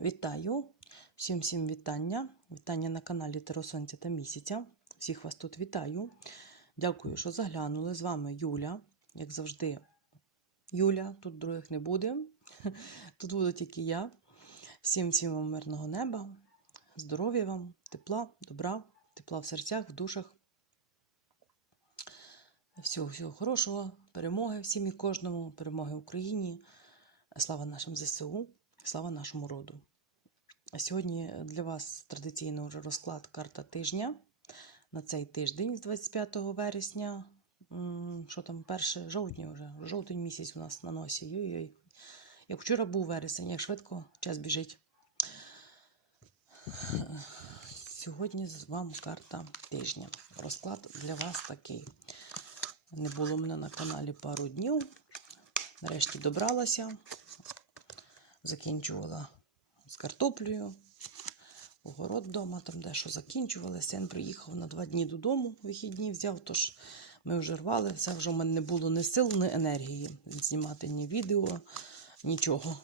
Вітаю! Всім всім вітання. Вітання на каналі Таро Сонця та Місяця. Всіх вас тут вітаю. Дякую, що заглянули. З вами Юля. Як завжди, Юля, тут других не буде. Тут буду тільки я. Всім всім вам мирного неба, здоров'я вам, тепла, добра, тепла в серцях, в душах. Всього, всього хорошого, перемоги всім і кожному, перемоги Україні. Слава нашим ЗСУ, слава нашому роду. А сьогодні для вас традиційно вже розклад карта тижня на цей тиждень з 25 вересня. Що там, 1 жовтня вже, жовтень місяць у нас на носі. Йой-йой. Як вчора був вересень, як швидко час біжить. Сьогодні з вам карта тижня. Розклад для вас такий. Не було мене на каналі пару днів. Нарешті добралася, закінчувала з картоплею, огород вдома, там дещо закінчували. Син приїхав на два дні додому, вихідні взяв, тож ми вже рвали, все вже в мене не було ні сил, ні енергії знімати ні відео, нічого.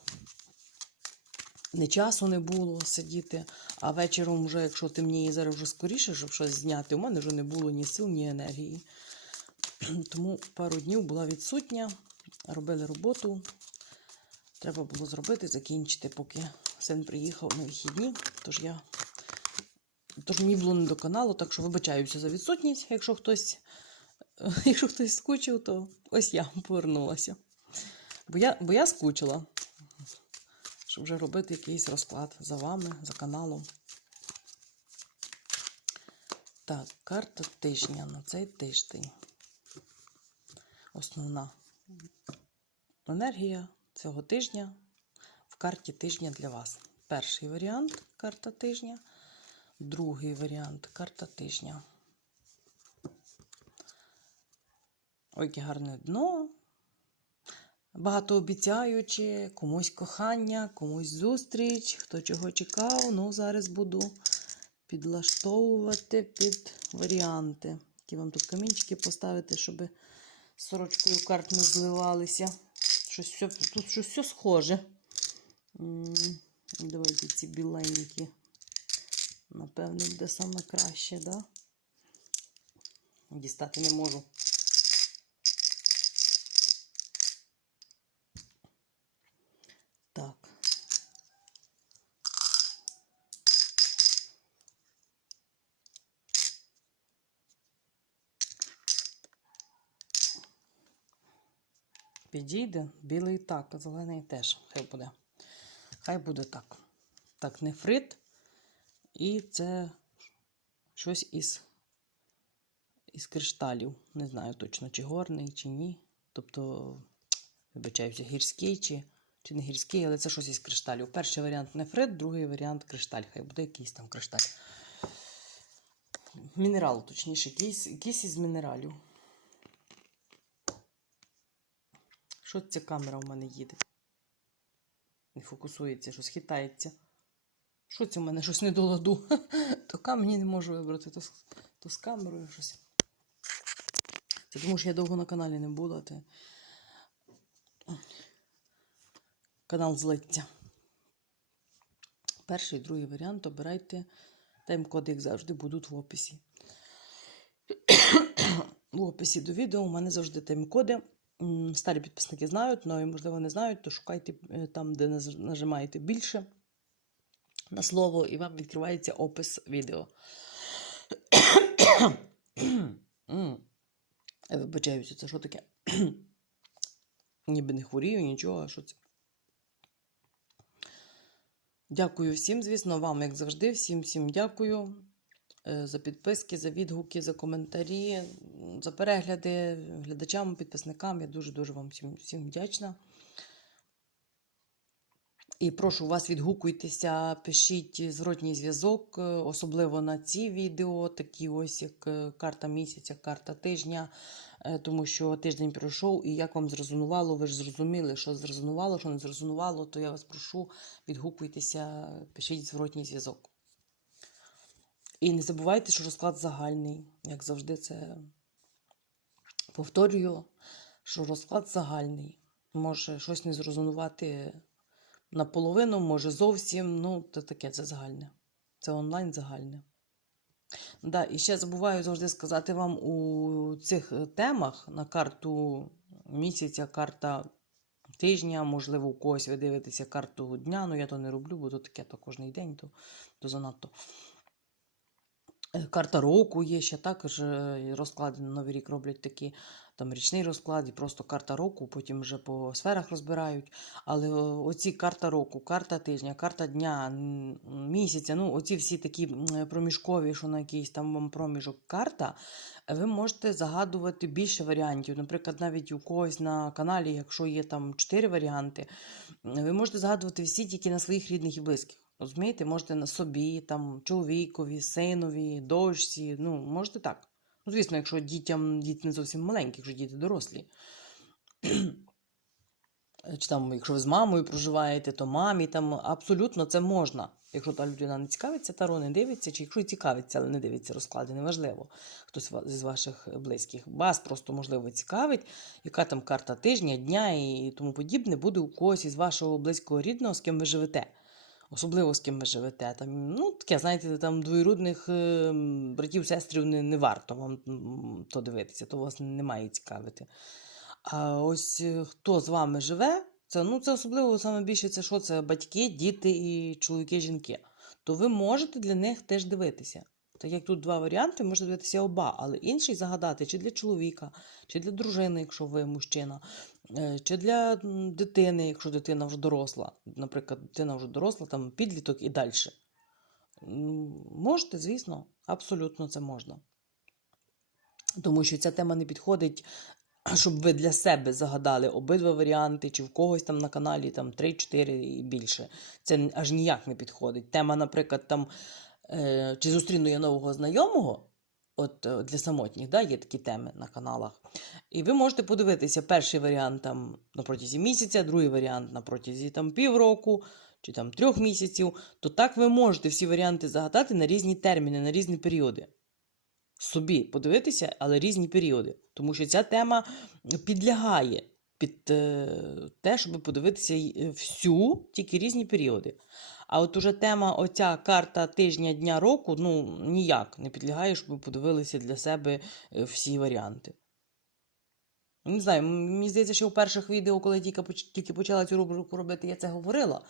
Ні часу не було сидіти, а вечором, вже, якщо темніє зараз вже скоріше, щоб щось зняти, у мене вже не було ні сил, ні енергії. Тому пару днів була відсутня, робили роботу. Треба було зробити, закінчити, поки син приїхав на вихідні. Тож я тож мені було не до каналу, так що вибачаюся за відсутність. Якщо хтось, якщо хтось скучив, то ось я повернулася. Бо я, бо я скучила, щоб вже робити якийсь розклад за вами, за каналом. Так, карта тижня на цей тиждень. Основна енергія цього тижня в карті тижня для вас. Перший варіант карта тижня, другий варіант карта тижня. Ой, яке гарне дно. Багатообіцяючи, комусь кохання, комусь зустріч, хто чого чекав. Ну, зараз буду підлаштовувати під варіанти. Які вам тут камінчики поставити, щоб сорочкою карт не зливалися. Щось все, тут щось все схоже. Давайте ці біленькі. Напевно, буде саме краще, да? Дістати не можу. Підійде, білий так, зелений теж. Хай буде. Хай буде так. Так, нефрит. І це щось із, із кришталів. Не знаю точно, чи горний, чи ні. Тобто, вибачаюся, гірський чи, чи не гірський, але це щось із кришталів. Перший варіант нефрит, другий варіант кришталь. Хай буде якийсь там кришталь. Мінерал, точніше, якийсь, якийсь із мінералів. Що ця камера у мене їде? Не фокусується, щось хитається. Що це в мене щось не до ладу? То камені не можу вибрати, то, то з камерою щось. Це тому що я довго на каналі не була, то канал злиться. Перший і другий варіант обирайте. Тайм-коди, як завжди, будуть в описі. В описі до відео у мене завжди тайм-коди. Старі підписники знають, нові, можливо, не знають, то шукайте е, там, де нажимаєте більше на слово, і вам відкривається опис відео. Вибачаюся, це що таке? Ніби не хворію, нічого, що це? Дякую всім, звісно, вам, як завжди, всім всім дякую за підписки, за відгуки, за коментарі, за перегляди глядачам, підписникам. Я дуже-дуже вам всім, всім вдячна. І прошу вас відгукуйтеся, пишіть зворотній зв'язок, е, особливо на ці відео, такі ось як е, карта місяця, карта тижня, е, тому що тиждень пройшов, і як вам зрезонувало, ви ж зрозуміли, що зрезонувало, що не зрезонувало, то я вас прошу, відгукуйтеся, пишіть зворотній зв'язок. І не забувайте, що розклад загальний, як завжди, це повторюю, що розклад загальний. Може щось не зрозумувати наполовину, може зовсім. Ну, це таке, це загальне. Це онлайн загальне. Да, і ще забуваю завжди сказати вам у цих е, темах на карту місяця, карта тижня, можливо, у когось ви дивитеся карту дня. Ну я то не роблю, бо то таке то кожен день, то, то занадто. Е, Карта року є ще також е, розклади на Новий рік роблять такі, там річний розклад і просто карта року, потім вже по сферах розбирають. Але е, оці карта року, карта тижня, карта дня, місяця, ну оці всі такі проміжкові, що на якийсь там вам проміжок карта, ви можете загадувати більше варіантів. Наприклад, навіть у когось на каналі, якщо є там 4 варіанти, ви можете загадувати всі тільки на своїх рідних і близьких. Розумієте, можете на собі, там, чоловікові, синові, дочці, ну, можете так. Ну, звісно, якщо дітям діти не зовсім маленькі, якщо діти дорослі. Чи там, якщо ви з мамою проживаєте, то мамі там абсолютно це можна. Якщо та людина не цікавиться, таро не дивиться, чи якщо і цікавиться, але не дивиться розклади, неважливо, хтось з ваших близьких. Вас просто, можливо, цікавить, яка там карта тижня, дня і тому подібне буде у когось із вашого близького рідного, з ким ви живете. Особливо з ким ви живете. Там, ну, таке, знаєте, там двоюрідних е, братів, сестрів не, не варто вам то дивитися, то вас не має цікавити. А ось е, хто з вами живе, це, ну, це особливо саме більше це що? Це батьки, діти і чоловіки, жінки. То ви можете для них теж дивитися. Так як тут два варіанти, можете дивитися оба, але інший загадати чи для чоловіка, чи для дружини, якщо ви мужчина, е, чи для дитини, якщо дитина вже доросла. Наприклад, дитина вже доросла, там підліток і далі. Можете, звісно, абсолютно це можна. Тому що ця тема не підходить, щоб ви для себе загадали обидва варіанти, чи в когось там на каналі там 3-4 і більше. Це аж ніяк не підходить. Тема, наприклад, там чи зустріну я нового знайомого. От е, для самотніх, да, є такі теми на каналах. І ви можете подивитися перший варіант там на протязі місяця, другий варіант на протязі там півроку чи там трьох місяців. То так ви можете всі варіанти загадати на різні терміни, на різні періоди. Собі подивитися, але різні періоди. Тому що ця тема підлягає під е, те, щоб подивитися е, всю, тільки різні періоди. А от уже тема оця карта тижня, дня, року, ну ніяк не підлягає, щоб ви подивилися для себе е, всі варіанти. Не знаю, мені здається, що у перших відео, коли я тільки, тільки почала цю рубрику робити, я це говорила.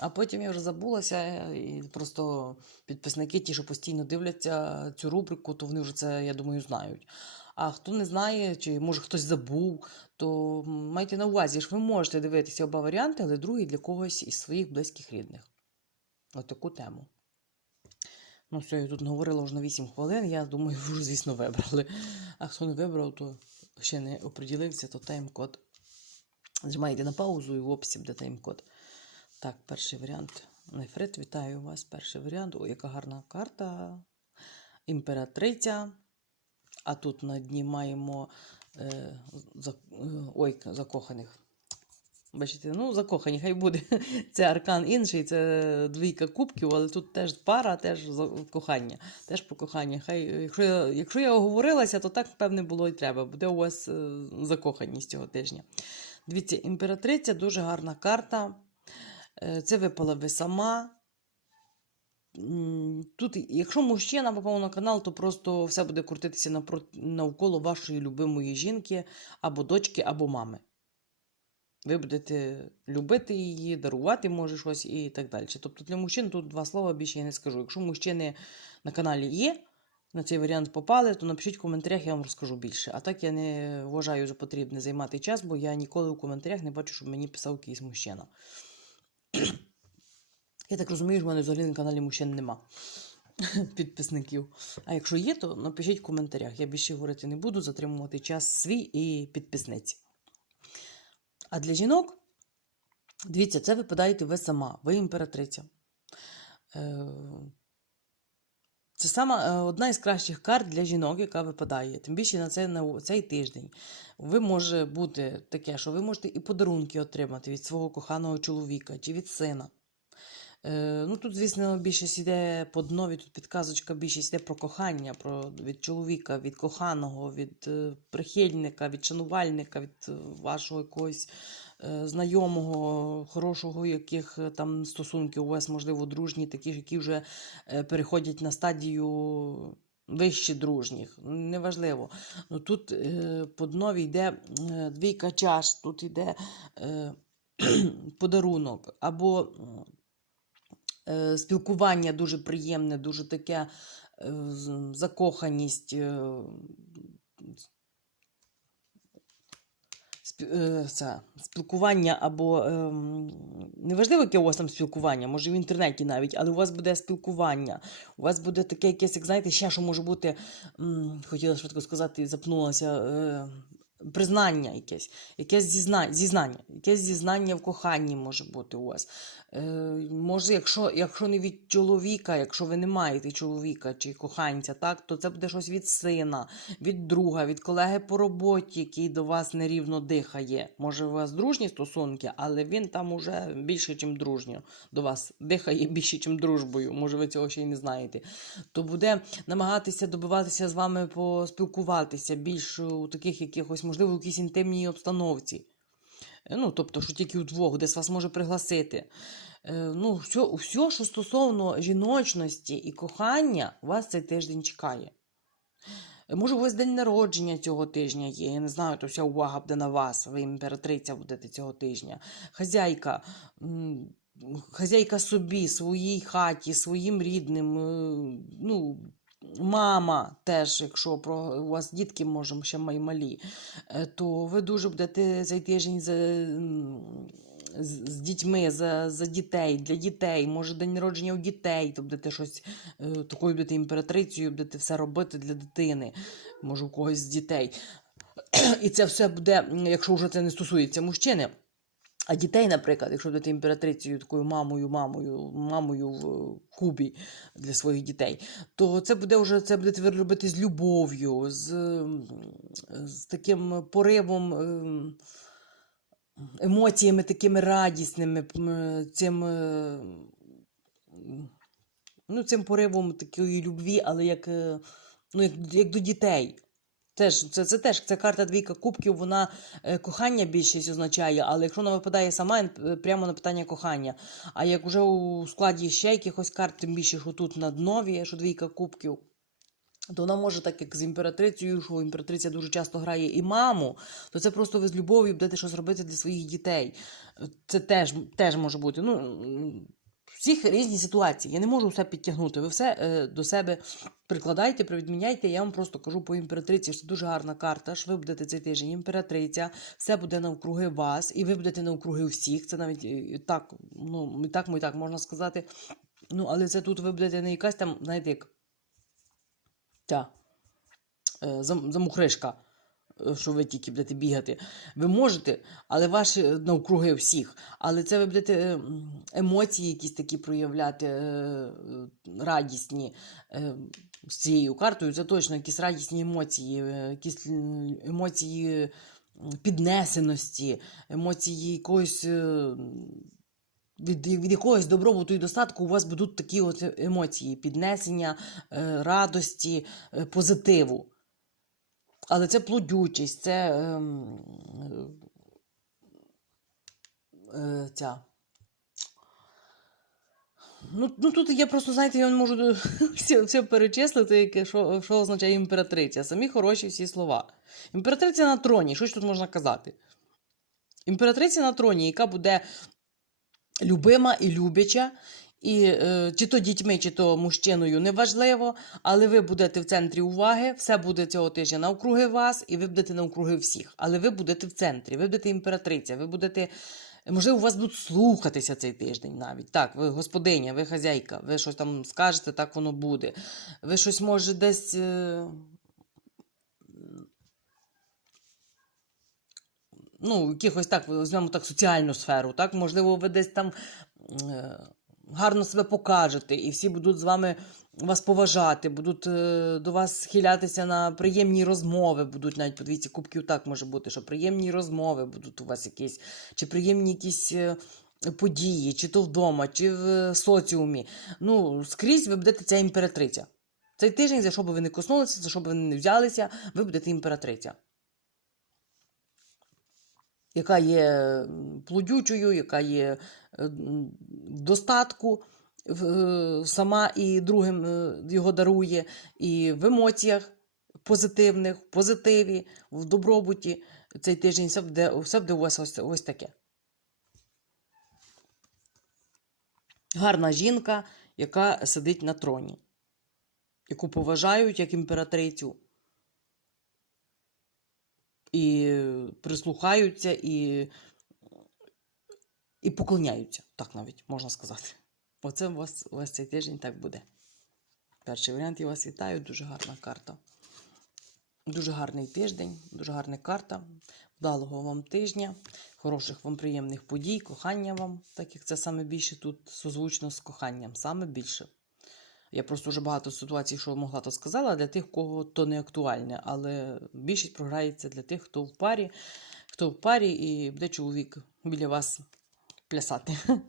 А потім я вже забулася, і просто підписники, ті, що постійно дивляться цю рубрику, то вони вже це, я думаю, знають. А хто не знає, чи може хтось забув, то майте на увазі, що ви можете дивитися оба варіанти, але другий для когось із своїх близьких рідних. Ось таку тему. Ну, все, я тут говорила вже на 8 хвилин. Я думаю, ви вже, звісно, вибрали. А хто не вибрав, то ще не оприділився, то тайм-код. Зажимаєте на паузу і в описі буде тайм-код. Так, перший варіант. Нефрит, вітаю вас. Перший варіант. О, яка гарна карта. Імператриця. А тут на дні маємо е, за, е, ой, закоханих. Бачите, ну, закохані, хай буде. Це аркан інший, це двійка кубків, але тут теж пара, теж кохання. Теж про кохання. Хай, якщо, якщо я оговорилася, то так, певне, було і треба. Буде у вас е, закоханість цього тижня. Дивіться, імператриця дуже гарна карта. Е, Це випала ви сама. Тут, якщо мужчина попав на канал, то просто все буде крутитися навколо вашої любимої жінки, або дочки, або мами. Ви будете любити її, дарувати може щось і так далі. Тобто для мужчин тут два слова більше я не скажу. Якщо мужчини на каналі є, на цей варіант попали, то напишіть в коментарях, я вам розкажу більше. А так я не вважаю за потрібне займати час, бо я ніколи у коментарях не бачу, щоб мені писав якийсь мужчина. Я так розумію, що в мене взагалі на каналі мужчин нема підписників. А якщо є, то напишіть в коментарях. Я більше говорити не буду, затримувати час свій і підписниці. А для жінок, дивіться, це випадаєте ви сама, ви імператриця. Е, Це сама е, одна із кращих карт для жінок, яка випадає. Тим більше на цей, на цей тиждень. Ви може бути таке, що ви можете і подарунки отримати від свого коханого чоловіка чи від сина. Е, ну, тут, звісно, більшість йде по днові, тут підказочка більшість йде про кохання, про, від чоловіка, від коханого, від е, прихильника, від шанувальника, від е, вашого якогось знайомого, хорошого, яких там стосунки у вас, можливо, дружні, такі ж, які вже переходять на стадію вище дружніх. Неважливо. Ну, тут по днові йде двійка чаш, тут йде подарунок або спілкування дуже приємне, дуже таке е, закоханість. Е, е, спілкування або ем, неважливо, яке у вас там спілкування, може в інтернеті навіть, але у вас буде спілкування. У вас буде таке якесь, як знаєте, ще що може бути, хотіла швидко сказати, запнулася. Е, Признання якесь, якесь зізнання, зізнання, якесь зізнання в коханні може бути у вас. Е, може, якщо, якщо не від чоловіка, якщо ви не маєте чоловіка чи коханця, так, то це буде щось від сина, від друга, від колеги по роботі, який до вас нерівно дихає. Може, у вас дружні стосунки, але він там уже більше, ніж дружньо до вас дихає більше, ніж дружбою. Може, ви цього ще й не знаєте. То буде намагатися добиватися з вами поспілкуватися більш у таких якихось, можливо, в якійсь інтимній обстановці. Е, Ну, тобто, що тільки удвох, десь вас може пригласити. Е, Ну, все, все, що стосовно жіночності і кохання, вас цей тиждень чекає. Е, Може, у вас день народження цього тижня є. Я не знаю, то вся увага буде на вас. Ви імператриця будете цього тижня. Хазяйка. Хазяйка собі, своїй хаті, своїм рідним. Ну, мама теж, якщо про у вас дітки, може, ще май- малі, е, то ви дуже будете цей тиждень за, з, з дітьми, за, за дітей, для дітей, може день народження у дітей, то будете щось е, такою будете імператрицею, будете все робити для дитини, може у когось з дітей. І це все буде, якщо вже це не стосується мужчини. А дітей, наприклад, якщо будете імператрицею, такою мамою, мамою, мамою в Кубі для своїх дітей, то це буде вже це будете ви робити з любов'ю, з, з таким поривом. ем, емоціями такими радісними, цим, е, ну, цим поривом такої любві, але як, е, ну, як, як до дітей. Теж, це, це теж ця карта двійка кубків, вона е, кохання більшість означає, але якщо вона випадає сама, е, прямо на питання кохання. А як вже у складі ще якихось карт, тим більше, що тут на днові, що двійка кубків, то вона може, так як з імператрицею, що імператриця дуже часто грає і маму, то це просто ви з любов'ю будете щось робити для своїх дітей. Це теж, теж може бути. Ну, всіх різні ситуації. Я не можу все підтягнути. Ви все е, до себе прикладайте, привідміняйте. Я вам просто кажу по імператриці, що це дуже гарна карта. що ви будете цей тиждень імператриця, все буде навкруги вас, і ви будете навкруги всіх. Це навіть е, так, ну, і так, і так можна сказати. Ну, але це тут ви будете не якась там, знаєте, як ця е, замухришка, що ви тільки будете бігати. Ви можете, але ваші е, навкруги всіх. Але це ви будете е, емоції якісь такі проявляти, е, е, радісні. е, З цією картою це точно якісь радісні емоції, е, якісь емоції піднесеності, емоції якоїсь. е, від, від якогось добробуту і достатку у вас будуть такі от емоції: піднесення, е, радості, е, позитиву. Але це плодючість, це ем, е, ця. Ну, ну тут я просто, знаєте, я не можу все, все перечислити, яке, що, що означає імператриця. Самі хороші всі слова. Імператриця на троні, що ж тут можна казати? Імператриця на троні, яка буде любима і любяча, і е, чи то дітьми, чи то мужчиною, неважливо, але ви будете в центрі уваги, все буде цього тижня навкруги вас, і ви будете навкруги всіх. Але ви будете в центрі, ви будете імператриця, ви будете. Можливо, у вас будуть слухатися цей тиждень навіть. Так, ви господиня, ви хазяйка, ви щось там скажете, так воно буде. Ви щось може десь. е, ну, якихось так, візьмемо так, соціальну сферу, так, можливо, ви десь там е, гарно себе покажете, і всі будуть з вами вас поважати, будуть е, до вас схилятися на приємні розмови, будуть навіть подивіться, кубків так може бути, що приємні розмови будуть у вас якісь, чи приємні якісь. е, події, чи то вдома, чи в соціумі. Ну, скрізь ви будете ця імператриця. Цей тиждень, за що би ви не коснулися, за що би ви не взялися, ви будете імператриця. Яка є плодючою, яка є е, в достатку, е, сама і другим е, його дарує, і в емоціях позитивних, в позитиві, в добробуті. Цей тиждень все буде, все буде ось, ось таке. Гарна жінка, яка сидить на троні, яку поважають як імператрицю. І прислухаються, і, і поклоняються, так навіть можна сказати. Оце у вас, у вас цей тиждень так буде. Перший варіант я вас вітаю, дуже гарна карта. Дуже гарний тиждень, дуже гарна карта. Вдалого вам тижня, хороших вам приємних подій, кохання вам, так як це саме більше тут созвучно з коханням, саме більше. Я просто вже багато ситуацій, що могла, то сказала, для тих, кого то не актуальне, але більшість програється для тих, хто в парі, хто в парі і буде чоловік біля вас плясати.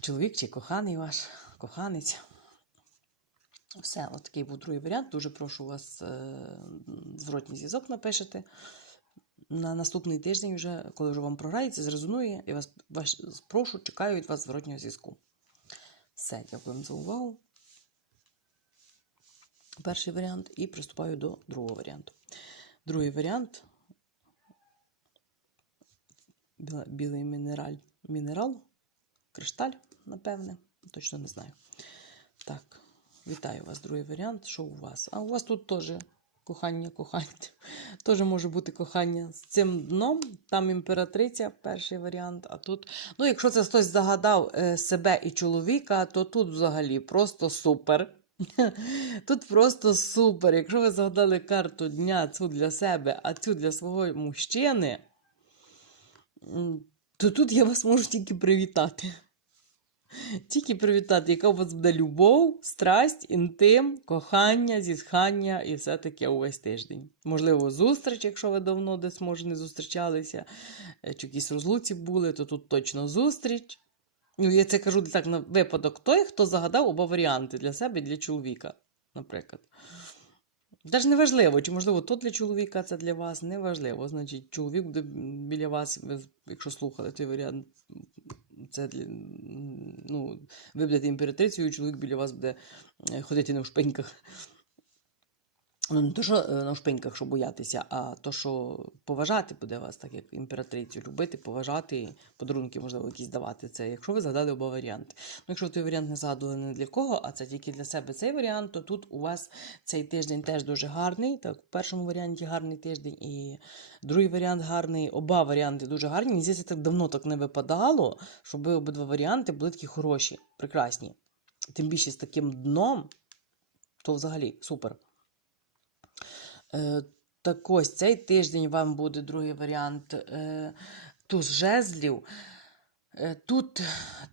Чоловік чи коханий ваш, коханець. Все, от такий був другий варіант. Дуже прошу вас е, зворотній зв'язок напишете. На наступний тиждень, вже, коли вже вам програється, зрезонує, я вас, вас прошу, чекаю від вас зворотнього зв'язку. Все, дякую вам за увагу. Перший варіант і приступаю до другого варіанту. Другий варіант білий мінераль, мінерал, кришталь, напевне, точно не знаю. Так, вітаю вас, другий варіант. Що у вас? А у вас тут теж кохання, кохання. Теж може бути кохання з цим дном. Там імператриця, перший варіант. А тут, ну, якщо це хтось загадав е, себе і чоловіка, то тут взагалі просто супер. Тут просто супер. Якщо ви загадали карту дня цю для себе, а цю для свого мужчини, то тут я вас можу тільки привітати. Тільки привітати, яка у вас буде любов, страсть, інтим, кохання, зітхання і все таке увесь тиждень. Можливо, зустріч, якщо ви давно десь може не зустрічалися, е, чи якісь розлуці були, то тут точно зустріч. Ну, я це кажу так на випадок той, хто загадав оба варіанти для себе і для чоловіка, наприклад. Навіть не важливо, чи можливо то для чоловіка, це для вас, не важливо. Значить, чоловік буде біля вас, якщо слухали той варіант, це ну, ви будете імператрицею, чоловік біля вас буде е, ходити на вшпиньках. Ну, не то, що е, на вшпиньках, що боятися, а то, що поважати буде вас, так як імператрицю, любити, поважати, подарунки, можливо, якісь давати. Це, якщо ви згадали оба варіанти. Ну, якщо той варіант не згадували не для кого, а це тільки для себе цей варіант, то тут у вас цей тиждень теж дуже гарний. Так, в першому варіанті гарний тиждень, і другий варіант гарний. Оба варіанти дуже гарні. Мені здається, так давно так не випадало, щоб обидва варіанти були такі хороші, прекрасні. Тим більше з таким дном, то взагалі супер. Е, так ось цей тиждень вам буде другий варіант е, туз жезлів. Е, тут,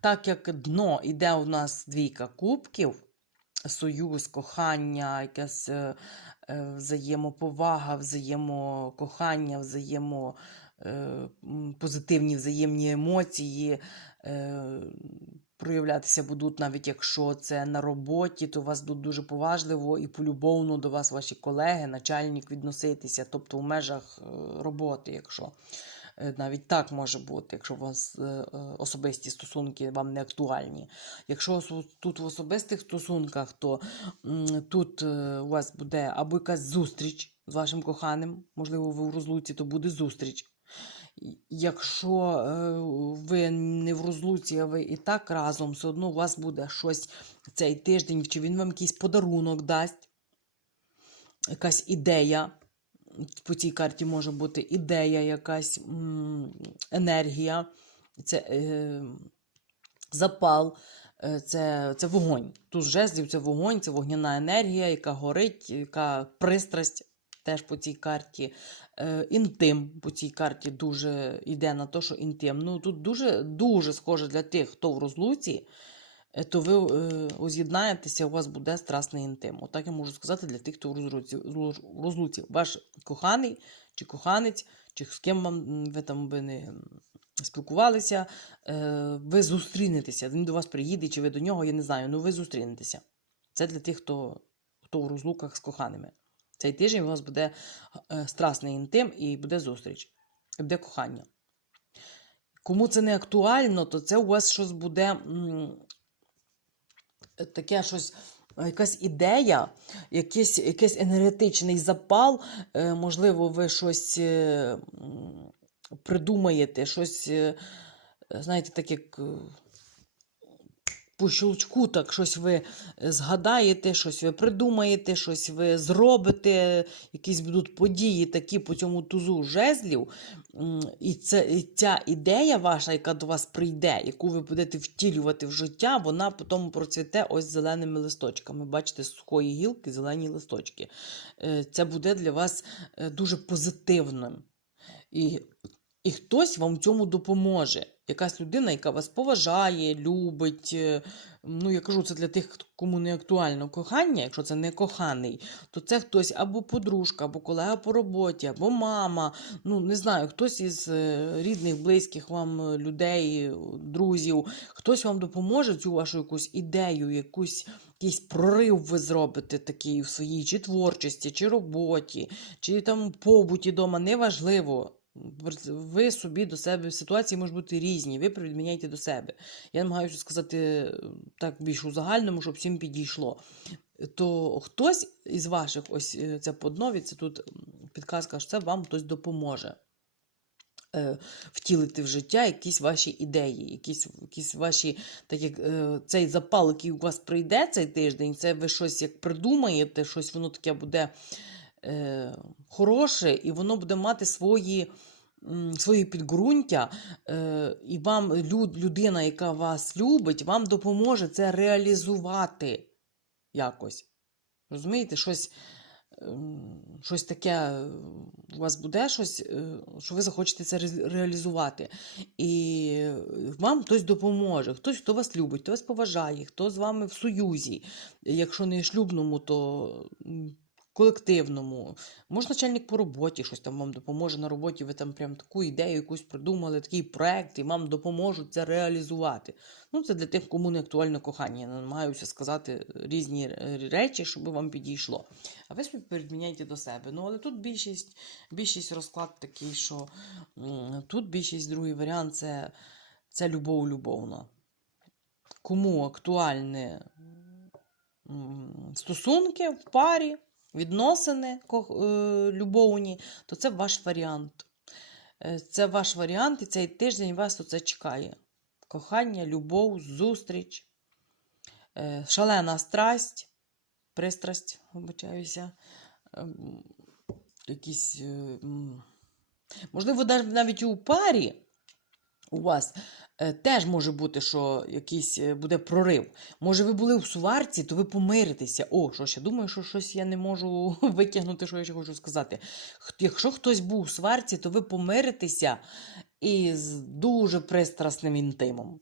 так як дно іде у нас двійка кубків, союз, кохання, якась взаємоповага, взаємокохання, взаємо, позитивні взаємні емоції. Проявлятися будуть, навіть якщо це на роботі, то вас будуть дуже поважливо і полюбовно до вас ваші колеги, начальник відноситися, тобто в межах е, роботи, якщо е, навіть так може бути, якщо у вас е, особисті стосунки вам не актуальні. Якщо тут в особистих стосунках, то тут у вас буде або якась зустріч з вашим коханим, можливо, ви в розлуці, то буде зустріч. Якщо е, ви не в розлуці, а ви і так разом, все одно у вас буде щось цей тиждень, чи він вам якийсь подарунок дасть, якась ідея. По цій карті може бути ідея, якась енергія, це е, запал, е, це, це вогонь. Тут жезлів це вогонь, це вогняна енергія, яка горить, яка пристрасть теж по цій карті. Е, інтим по цій карті дуже йде на те, що інтим. Ну тут дуже дуже схоже для тих, хто в розлуці, е, то ви е, воз'єднаєтеся, у вас буде страсний інтим. Отак я можу сказати для тих, хто в розлуці. в. Ваш коханий чи коханець, чи з ким вам ви там би не, спілкувалися, ви зустрінетеся. Він до вас приїде, чи ви до нього, я не знаю, ну ви зустрінетеся. Це для тих, хто, хто у розлуках з коханими. Цей тиждень у вас буде е, страсний інтим і буде зустріч, і буде кохання. Кому це не актуально, то це у вас щось буде таке щось, якась ідея, якийсь, якийсь енергетичний запал. Е, можливо, ви щось е, придумаєте, щось, знаєте, так як. По щелчку так щось ви е, згадаєте, щось ви придумаєте, щось ви зробите, якісь будуть події такі по цьому тузу жезлів. І, це, і ця ідея ваша, яка до вас прийде, яку ви будете втілювати в життя, вона потім процвіте ось зеленими листочками. Бачите, з сухої гілки зелені листочки. Е, Це буде для вас е, дуже позитивним. І, і хтось вам в цьому допоможе. Якась людина, яка вас поважає, любить. е, Ну, я кажу, це для тих, кому не актуально кохання, якщо це не коханий, то це хтось або подружка, або колега по роботі, або мама. Ну, не знаю, хтось із е, рідних, близьких вам е, людей, друзів, хтось вам допоможе цю вашу якусь ідею, якусь. Якийсь прорив ви зробите такий в своїй чи творчості, чи роботі, чи там побуті вдома, неважливо. Ви собі до себе ситуації можуть бути різні, ви приміняйте до себе. Я намагаюся сказати так більш у загальному, щоб всім підійшло. То хтось із ваших, ось е, це по днові, тут підказка, що це вам хтось допоможе е, втілити в життя якісь ваші ідеї, якісь, якісь ваші, так як е, цей запал, який у вас прийде цей тиждень, це ви щось як придумаєте, щось воно таке буде хороше, і воно буде мати свої. Свої підґрунтя, е, і вам людина, яка вас любить, вам допоможе це реалізувати якось. Розумієте, щось, ем, щось таке е, у вас буде, щось, е, що ви захочете це реалізувати. І вам хтось допоможе, хтось, хто вас любить, хто вас поважає, хто з вами в союзі. Якщо не шлюбному, то колективному. Може, начальник по роботі щось там вам допоможе на роботі, ви там прям таку ідею якусь придумали, такий проект, і вам допоможуть це реалізувати. Ну, це для тих, кому не актуально кохання. Я намагаюся сказати різні речі, щоб вам підійшло. А ви собі переміняйте до себе. Ну, але тут більшість, більшість розклад такий, що тут більшість, другий варіант це, це любов любовна. Кому актуальні м, стосунки в парі, відносини е, любовні, то це ваш варіант. Е, Це ваш варіант, і цей тиждень вас оце чекає. Кохання, любов, зустріч, е, шалена страсть, пристрасть, вибачаюся. ем, Якісь, е, можливо, нав- навіть у парі у вас е, теж може бути, що якийсь е, буде прорив. Може, ви були в сварці, то ви помиритеся. О, що я думаю, що щось я не можу витягнути, що я ще хочу сказати. Якщо хтось був у сварці, то ви помиритеся із дуже пристрасним інтимом.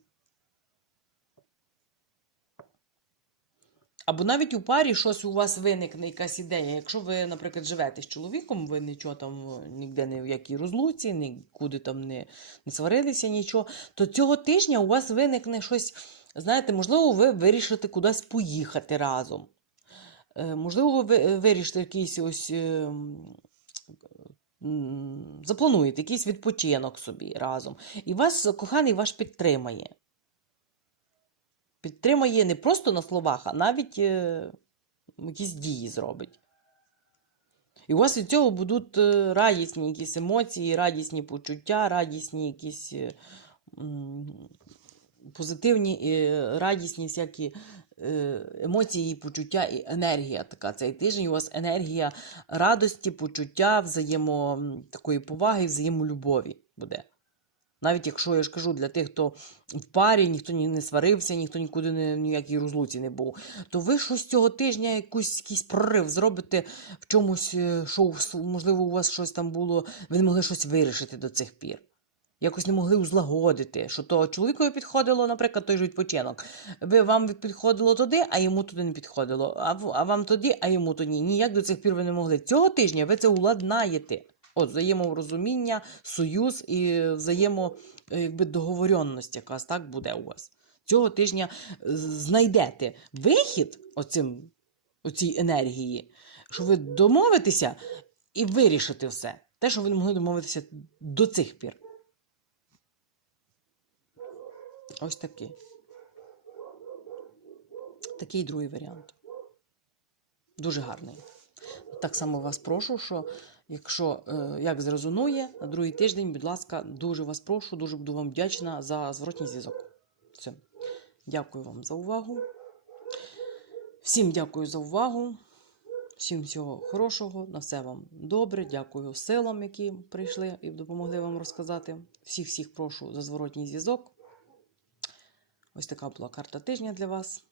Або навіть у парі щось у вас виникне якась ідея. Якщо ви, наприклад, живете з чоловіком, ви нічого там е, ніде не в якій розлуці, нікуди там не, не сварилися, нічого, то цього тижня у вас виникне щось, знаєте, можливо, ви вирішите кудись поїхати разом. Е, Можливо, ви е, вирішите якийсь ось. Заплануєте якийсь відпочинок собі разом. І вас коханий ваш підтримає. Підтримає не просто на словах, а навіть е, якісь дії зробить. І у вас від цього будуть е, радісні якісь емоції, радісні почуття, радісні якісь е, позитивні, е, радісні всякі емоції, почуття і енергія така. Цей тиждень у вас енергія радості, почуття, взаємо такої поваги, взаємолюбові буде. Навіть якщо я ж кажу для тих, хто в парі, ніхто ні не сварився, ніхто нікуди не ніякій розлуці не був, то ви щось цього тижня якусь якийсь прорив зробите в чомусь, е, що можливо у вас щось там було, ви не могли щось вирішити до цих пір. Якось не могли узлагодити, що то чоловікові підходило, наприклад, той же відпочинок. Ви вам підходило туди, а йому туди не підходило. А, а вам тоді, а йому тоді. Ніяк до цих пір ви не могли. Цього тижня ви це уладнаєте. От взаєморозуміння, союз і взаємо е, якась так буде у вас. Цього тижня е, знайдете вихід оцим, оцій енергії, що ви домовитеся і вирішите все. Те, що ви не могли домовитися до цих пір. Ось такий. Такий другий варіант. Дуже гарний. Так само вас прошу, що якщо е, як зрезонує на другий тиждень, будь ласка, дуже вас прошу, дуже буду вам вдячна за зворотній зв'язок. Все. Дякую вам за увагу. Всім дякую за увагу. Всім всього хорошого, на все вам добре. Дякую силам, які прийшли і допомогли вам розказати. Всіх всіх прошу за зворотній зв'язок. Ось така була карта тижня для вас.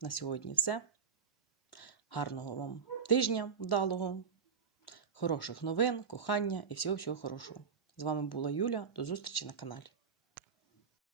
На сьогодні все. Гарного вам тижня вдалого, хороших новин, кохання і всього всього хорошого. З вами була Юля. До зустрічі на каналі.